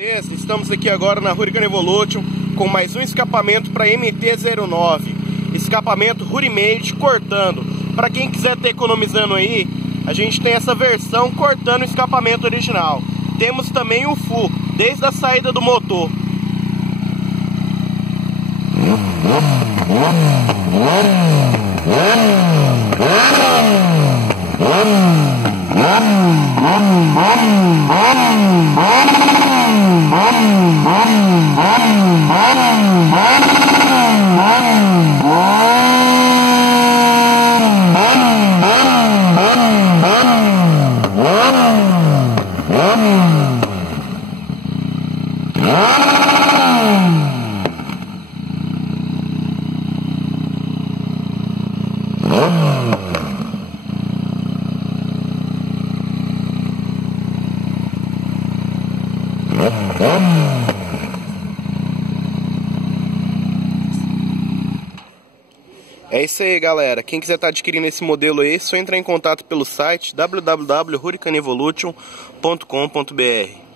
Beleza, estamos aqui agora na Hurricane Evolution com mais um escapamento para MT-09. Escapamento Hurimate cortando. Para quem quiser ter economizando aí, a gente tem essa versão cortando o escapamento original. Temos também o full, desde a saída do motor. É isso aí, galera. Quem quiser estar adquirindo esse modelo aí, é só entrar em contato pelo site www.hurricaneevolution.com.br.